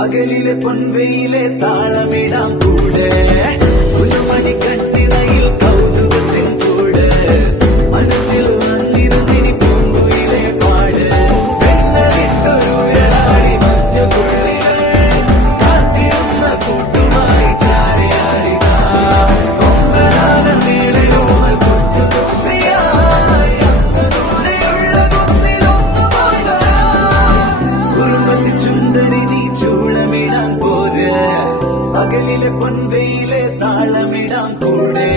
പകലിലെ പൊൻവെയിലെ താളമിടാം കൂടെ പുതുമണി കണ്ണിറയിൽ കൗതുകത്തിൻ കൂടെ മനസ്സിൽ വന്നിരുന്നിനി പൂങ്കുയിലെ പാട് പെണ്ണലിട്ടൊരുയരാടി മഞ്ഞുതുള്ളികൾ കാത്തിരുന്ന കൂട്ടുമായി ചാരിയാടിക കൊമ്പനാന മേളയോമൽ കുഞ്ഞു തുമ്പിയായി അന്ന് ദൂരെയുള്ള കുന്നിലൊന്നുമായി കുറുമ്പത്തി ചുണ്ടരി നീ ചൂളമിടാൻ പോരെ പകലിലെ പൊൻവെയിലെ താളമിടാം കൂടെ